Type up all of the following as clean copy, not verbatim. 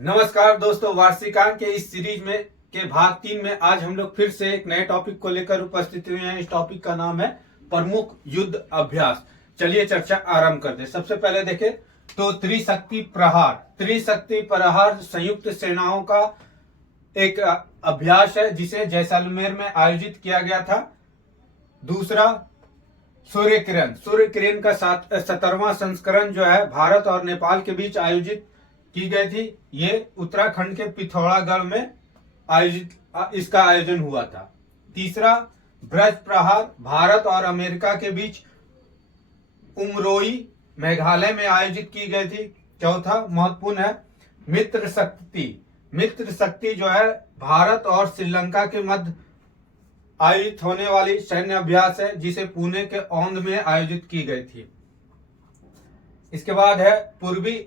नमस्कार दोस्तों, वार्षिकांक के इस सीरीज में के भाग 3 में आज हम लोग फिर से एक नए टॉपिक को लेकर उपस्थित हुए हैं। इस टॉपिक का नाम है प्रमुख युद्ध अभ्यास। चलिए चर्चा आरंभ करते हैं। सबसे पहले देखें तो त्रिशक्ति प्रहार संयुक्त सेनाओं का एक अभ्यास है जिसे जैसलमेर में आयोजित किया गया था। दूसरा सूर्य किरण का 17वां संस्करण जो है भारत और नेपाल के बीच आयोजित की गई थी। ये उत्तराखंड के पिथौरागढ़ में इसका आयोजन हुआ था। तीसरा ब्रज प्रहार भारत और अमेरिका के बीच उमरोई मेघालय में आयोजित की गई थी। चौथा महत्वपूर्ण है मित्र शक्ति जो है भारत और श्रीलंका के मध्य आयोजित होने वाली सैन्य अभ्यास है जिसे पुणे के औंध में आयोजित की गई थी। इसके बाद है पूर्वी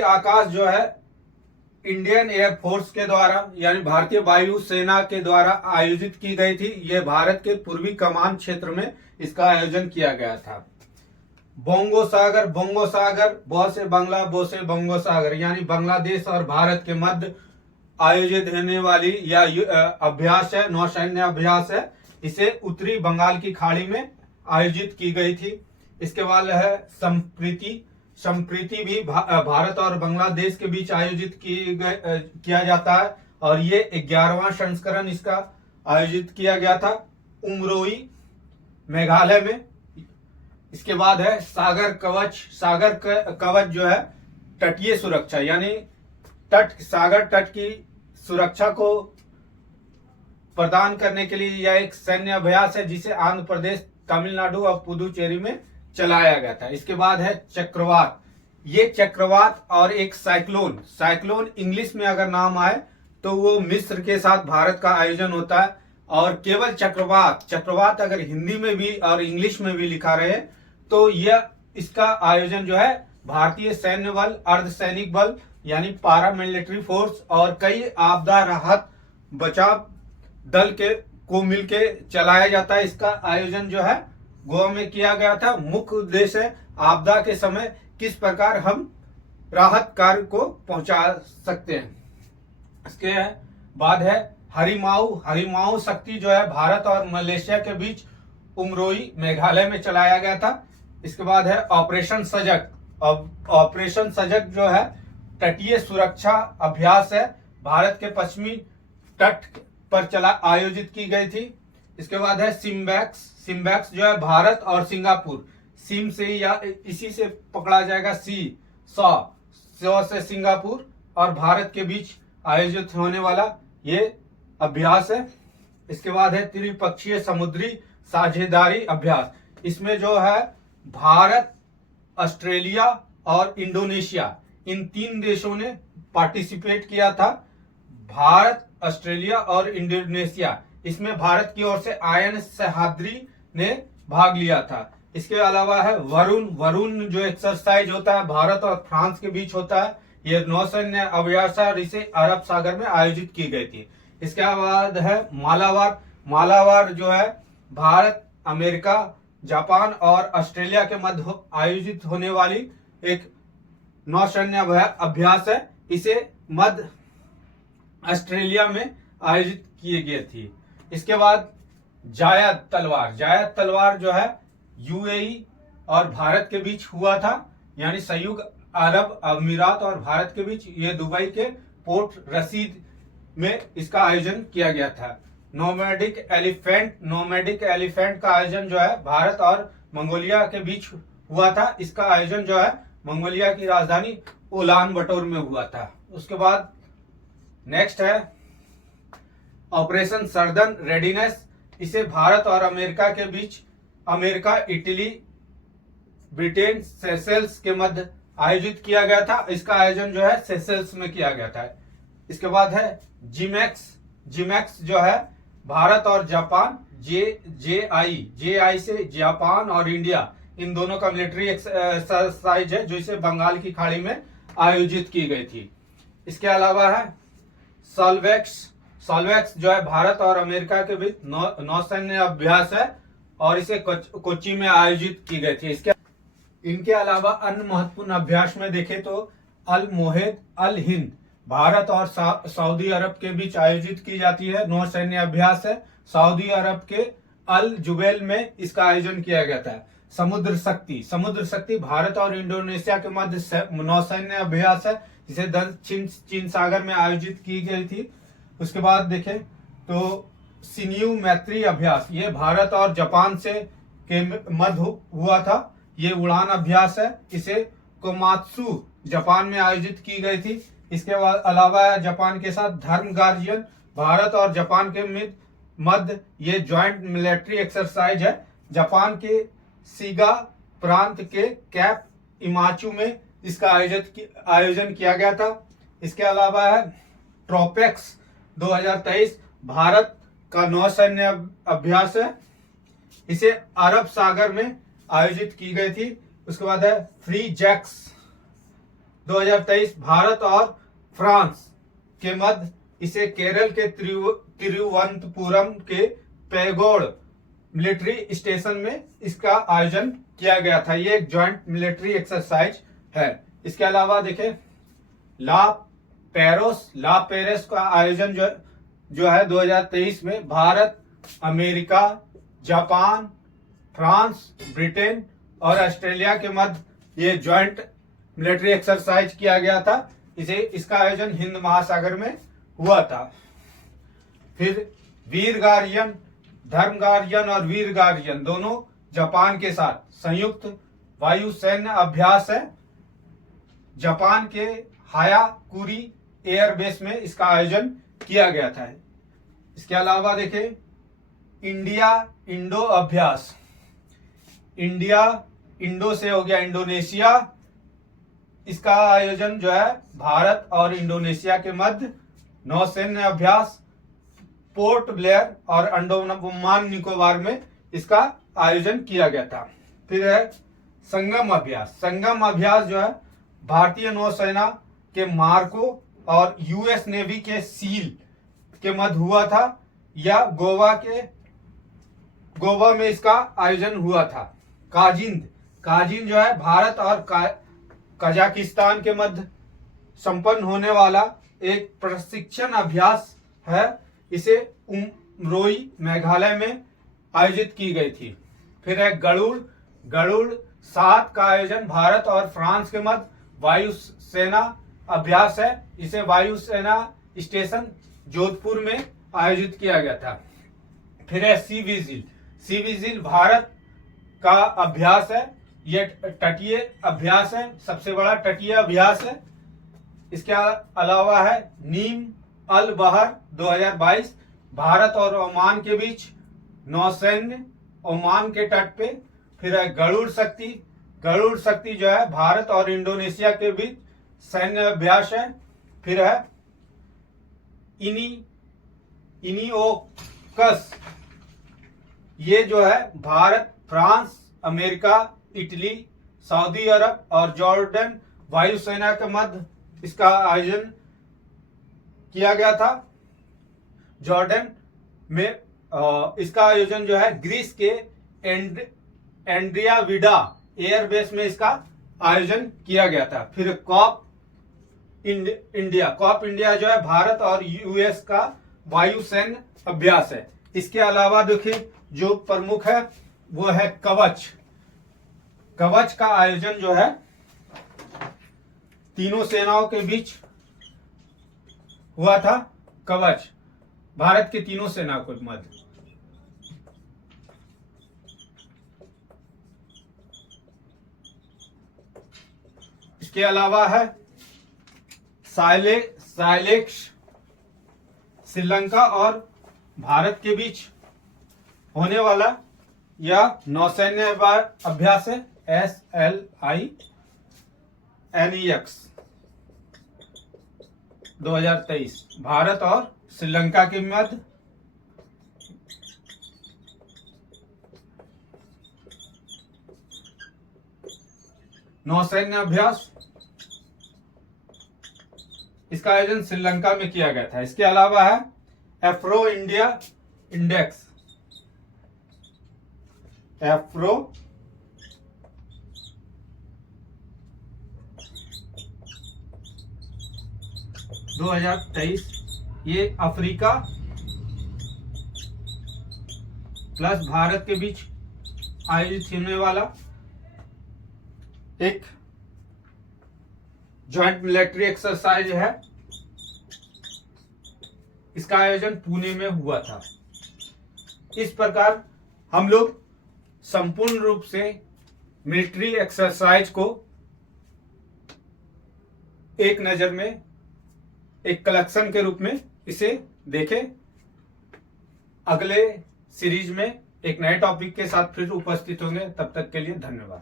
आकाश जो है इंडियन एयरफोर्स के द्वारा यानी भारतीय वायु सेना के द्वारा आयोजित की गई थी। यह भारत के पूर्वी कमान क्षेत्र में इसका आयोजन किया गया था। बोंगो सागर ब से बांग्ला बो से बोंगो सागर यानी बांग्लादेश और भारत के मध्य आयोजित होने वाली यह अभ्यास है, नौसैन्य अभ्यास है। इसे उत्तरी बंगाल की खाड़ी में आयोजित की गई थी। इसके बाद है संप्रीति भी भारत और बांग्लादेश के बीच आयोजित किया जाता है और ये 11वां संस्करण इसका आयोजित किया गया था उमरोई मेघालय में। इसके बाद है सागर कवच जो है तटीय सुरक्षा यानी सागर तट की सुरक्षा को प्रदान करने के लिए यह एक सैन्य अभ्यास है जिसे आंध्र प्रदेश, तमिलनाडु और पुदुचेरी में चलाया गया था। इसके बाद है चक्रवात। ये चक्रवात और एक साइक्लोन इंग्लिश में अगर नाम आए तो वो मिस्र के साथ भारत का आयोजन होता है। और केवल चक्रवात अगर हिंदी में भी और इंग्लिश में भी लिखा रहे तो यह इसका आयोजन जो है भारतीय सैन्य बल, अर्धसैनिक बल यानी पारामिलिट्री फोर्स और कई आपदा राहत बचाव दल को मिलके चलाया जाता है। इसका आयोजन जो है गोवा में किया गया था। मुख्य उद्देश्य है आपदा के समय किस प्रकार हम राहत कार्य को पहुंचा सकते हैं। इसके बाद है हरिमाऊ शक्ति जो है भारत और मलेशिया के बीच उमरोई मेघालय में चलाया गया था। इसके बाद है ऑपरेशन सजग जो है तटीय सुरक्षा अभ्यास है, भारत के पश्चिमी तट पर आयोजित की गई थी। इसके बाद है सिम्बैक्स जो है भारत और सिंगापुर, सिम से या इसी से पकड़ा जाएगा सौ से सिंगापुर और भारत के बीच आयोजित होने वाला ये अभ्यास है। इसके बाद है त्रिपक्षीय समुद्री साझेदारी अभ्यास। इसमें जो है भारत, ऑस्ट्रेलिया और इंडोनेशिया इन 3 देशों ने पार्टिसिपेट किया था। भारत, ऑस्ट्रेलिया और इंडोनेशिया, इसमें भारत की ओर से आयन सहाद्री ने भाग लिया था। इसके अलावा है वरुण जो एक्सरसाइज होता है भारत और फ्रांस के बीच होता है। यह नौसैन्य अभ्यास है और इसे अरब सागर में आयोजित की गई थी। इसके बाद है मालाबार जो है भारत, अमेरिका, जापान और ऑस्ट्रेलिया के मध्य आयोजित होने वाली एक नौसैन्य अभ्यास है। इसे मध्य ऑस्ट्रेलिया में आयोजित किए गए थी। इसके बाद जायद तलवार जो है यूएई और भारत के बीच हुआ था यानी संयुक्त अरब अमीरात और भारत के बीच। ये दुबई के पोर्ट रसीद में इसका आयोजन किया गया था। नोमैडिक एलिफेंट का आयोजन जो है भारत और मंगोलिया के बीच हुआ था। इसका आयोजन जो है मंगोलिया की राजधानी उलान बटोर में हुआ था। उसके बाद नेक्स्ट है ऑपरेशन सर्दर्न रेडीनेस। इसे भारत और अमेरिका के बीच, अमेरिका, इटली, ब्रिटेन, सेशेल्स के मध्य आयोजित किया गया था। इसका आयोजन जो है सेशेल्स में किया गया था। इसके बाद है जिमैक्स जो है भारत और जापान, जेआई से जापान और इंडिया इन दोनों का मिलिट्री एक्सरसाइज है जो इसे बंगाल की खाड़ी में आयोजित की गई थी। इसके अलावा है सॉल्वेक्स जो है भारत और अमेरिका के बीच नौसैन्य अभ्यास है और इसे कोच्चि में आयोजित की गई थी। इनके अलावा अन्य महत्वपूर्ण अभ्यास में देखें तो अल मोहेद अल हिंद भारत और सऊदी अरब के बीच आयोजित की जाती है। नौसैन्य अभ्यास है। सऊदी अरब के अल जुबैल में इसका आयोजन किया गया था। समुद्र शक्ति भारत और इंडोनेशिया के मध्य नौसैन्य अभ्यास है, जिसे दक्षिण चीन सागर में आयोजित की गई थी। उसके बाद देखें तो सिन्यू मैत्री अभ्यास, ये भारत और जापान से के मध्य हुआ था। ये उड़ान अभ्यास है, इसे कोमात्सु जापान में आयोजित की गई थी। इसके अलावा जापान के साथ धर्म गार्जियन, भारत और जापान के मध्य ये ज्वाइंट मिलिट्री एक्सरसाइज है। जापान के सीगा प्रांत के कैप इमाचू में इसका आयोजन किया गया था। इसके अलावा है ट्रोपेक्स 2023 भारत का नौसैन्य अभ्यास है, इसे अरब सागर में आयोजित की गई थी। उसके बाद है फ्री जैक्स 2023 भारत और फ्रांस के मध्य, इसे केरल के तिरुवनंतपुरम के पैगोड मिलिट्री स्टेशन में इसका आयोजन किया गया था। ये एक ज्वाइंट मिलिट्री एक्सरसाइज है। इसके अलावा देखें ला पेरिस का आयोजन जो है 2023 में Bharat, America, Japan, France, Britain और ऑस्ट्रेलिया के मध्य ये ज्वाइंट मिलिट्री एक्सरसाइज किया गया था। इसका आयोजन हिंद महासागर में हुआ था। फिर वीर गार्जियन, धर्म गार्जियन और वीर गार्जियन दोनों जापान के साथ संयुक्त वायु सैन्य अभ्यास है। जापान के हायाकुरी एयरबेस में इसका आयोजन किया गया था। इसके अलावा देखें इंडिया इंडो अभ्यास, इंडिया इंडो से हो गया इंडोनेशिया, इसका आयोजन जो है भारत और इंडोनेशिया के मध्य नौसैन्य अभ्यास पोर्ट ब्लेयर और अंडमान निकोबार में इसका आयोजन किया गया था। फिर है संगम अभ्यास जो है भारतीय नौसेना के मार्को और यूएस नेवी के सील के मध्य हुआ था, या गोवा में इसका आयोजन हुआ था। काजिंद जो है भारत और कजाकिस्तान के मध्य संपन्न होने वाला एक प्रशिक्षण अभ्यास है, इसे उमरोई मेघालय में आयोजित की गई थी। फिर है गरुड़ 7 का आयोजन भारत और फ्रांस के मध्य वायुसेना अभ्यास है, इसे वायुसेना स्टेशन जोधपुर में आयोजित किया गया था। फिर है सी विजिल भारत का अभ्यास है, यह तटीय अभ्यास है, सबसे बड़ा तटीय अभ्यास है। इसके अलावा है नीम अल बहर 2022 भारत और ओमान के बीच नौसैन्य ओमान के तट पे। फिर है गरुड़ शक्ति जो है भारत और इंडोनेशिया के बीच सैन्य अभ्यास है। फिर है इनिओकस, ये जो है Bharat, France, America, Italy, Saudi Arab और जॉर्डन वायुसेना के मध्य इसका आयोजन किया गया था। जॉर्डन में इसका आयोजन जो है ग्रीस के एंड्रिया विडा एयरबेस में इसका आयोजन किया गया था। फिर कॉप इंडिया जो है भारत और यूएस का वायुसैन्य अभ्यास है। इसके अलावा देखिए जो प्रमुख है वो है कवच का आयोजन जो है तीनों सेनाओं के बीच हुआ था। कवच भारत के तीनों सेनाओं के मध्य। इसके अलावा है साइलेक्स श्रीलंका और भारत के बीच होने वाला यह नौसैन्य अभ्यास है, SLINEX 2023 भारत और श्रीलंका के मध्य। नौसैन्य अभ्यास, इसका आयोजन श्रीलंका में किया गया था। इसके अलावा है एफ्रो इंडिया इंडेक्स, 2023 ये अफ्रीका प्लस भारत के बीच आयोजित होने वाला एक जॉइंट मिलिट्री एक्सरसाइज है। इसका आयोजन पुणे में हुआ था। इस प्रकार हम लोग संपूर्ण रूप से मिलिट्री एक्सरसाइज को एक नजर में एक कलेक्शन के रूप में इसे देखें। अगले सीरीज में एक नए टॉपिक के साथ फिर उपस्थित होंगे। तब तक के लिए धन्यवाद।